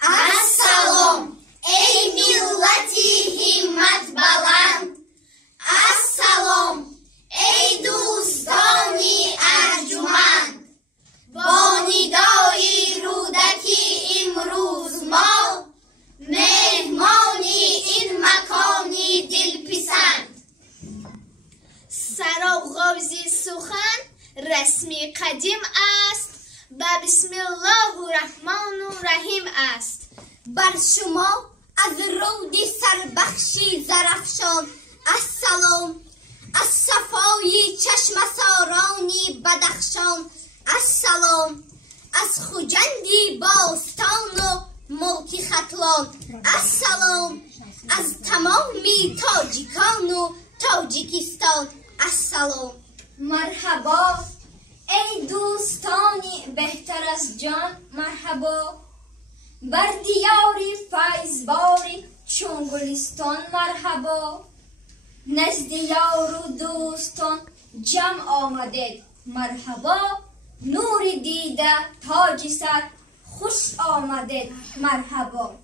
Ассалом, эй миллати ҳиммат баланд. Ассалом, эй дӯстони арҷуманд. Бо нидои рӯдаки имрӯз мо меҳмони ин макони дилписанд. سرآغاز سخن رسمی قدیم است و بسم الله الرحمن الرحیم است. بر شما از رود سربخشی درفشان السلام، از صفای چشم سارانی بدخشان السلام، از خجندی باستان و ملک ختلان السلام، از تمامی تاجیکان و تاجیکستان السلام. مرحبا ای دوستانی بهتر از جان، مرحبا بر دیاری فیضباری چون گلستان، مرحبا نزد یار و دوستان جمع آمدید، مرحبا نور دیده تاج سر خوش آمدید، مرحبا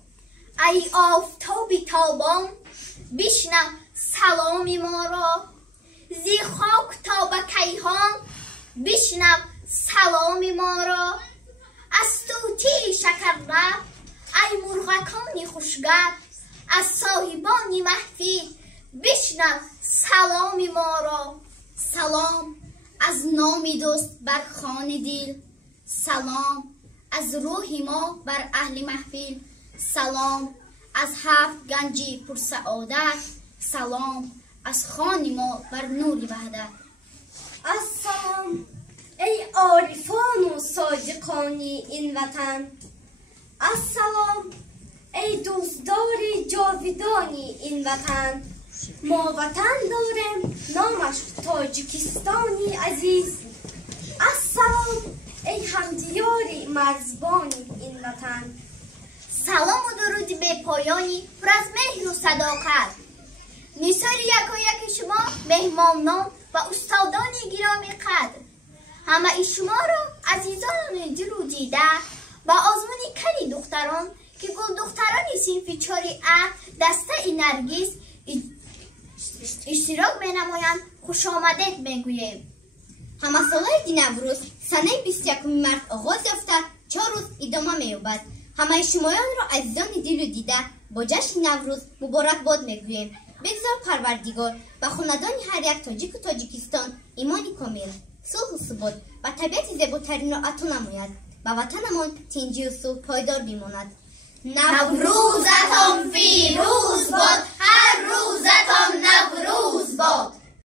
ای آفتاب تابان بشنو سلام ما را، زی خاک تا به کیهان بشنو سلام ما را. از طوطی شکرلب ای مرغکان خوشگپ، از صاحبان محفل بشنو سلام ما را. سلام از نام دوست بر خان دل، سلام از روح ما بر اهل محفل، سلام از هفت گنج پرسعادت، سلام از خان ما بر نور وحدت. السلام ای عارفان و صادقانی این وطن، السلام ای دوستدار جاودانی این وطن. ما وطن داریم نامش تاجیکستانی عزیز، السلام ای همدیاری مرزبانی این وطن. سلام و درود به پایانی پر از مهر و صداقت. نیسان یک و یک شما مهمانان و استادان گرامی قدر، همه شما را عزیزان دل و دیده و آزمون کلی دختران که گل دختران صنف 4A دسته نرگس اشتراک می نمایند خوش آمدید می گوییم. همه سالهای نوروز سنه 21 مارس آغاز یافته 4 روز ادامه می یابد. همه شمایان را عزیزان دل و دیده با جشن نوروز مبارکباد می گوییم. بگذار پروردگار و خاندان هر یک تاجیک و تاجیکستان ایمانی کامل، صلح و ثبات و طبیعت زیباترین را عطا نماید و وطنمان تنجی و صلح پایدار بماند. نوروزتان پیروز.